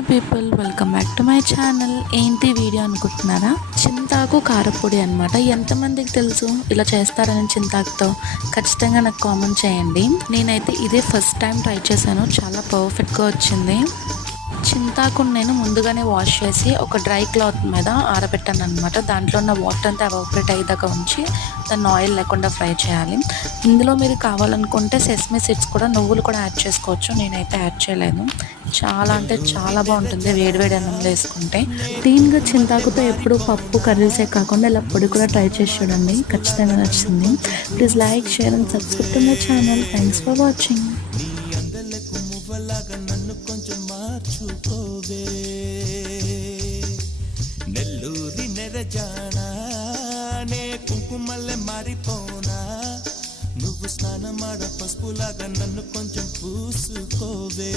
My people, welcome back to my channel. ఏంటి video అనుకుంటున్నారా? చింతాకు కారపొడి అనమాట. ఎంతమందికి తెలుసు ఇలా చేస్తారని చింతాకుతో? ఖచ్చితంగా నాకు కామెంట్ చేయండి. నేనైతే ఇదే ఫస్ట్ టైం ట్రై చేశాను, చాలా పర్ఫెక్ట్గా వచ్చింది. చింతాకుని నేను ముందుగానే వాష్ చేసి ఒక డ్రై క్లాత్ మీద ఆరబెట్టాను అనమాట. దాంట్లో ఉన్న వాటర్ అంతా ఎవాపరేట్ అయ్యేదాకా ఉంచి దాన్ని ఆయిల్ లేకుండా ఫ్రై చేయాలి. ఇందులో మీరు కావాలనుకుంటే సెస్మీ సీడ్స్ కూడా, నువ్వులు కూడా యాడ్ చేసుకోవచ్చు. నేనైతే యాడ్ చేయలేదు. చాలా అంటే చాలా బాగుంటుంది వేడివేడి అన్నంలో వేసుకుంటే. దీనిగా చింతాకుతో ఎప్పుడు పప్పు కర్రీసే కాకుండా ఇలా పొడి కూడా ట్రై చేసి చూడండి, ఖచ్చితంగా నచ్చింది. Please like, share and subscribe to my channel. Thanks for watching. నన్ను కొంచెం మార్చుకోవే, నెల్లూరి నెరజానా, నే కుంకుమల్లె మారిపోనా, నువ్వు స్నానమాడ పసుపులాగా నన్ను కొంచెం పూసుకోవే.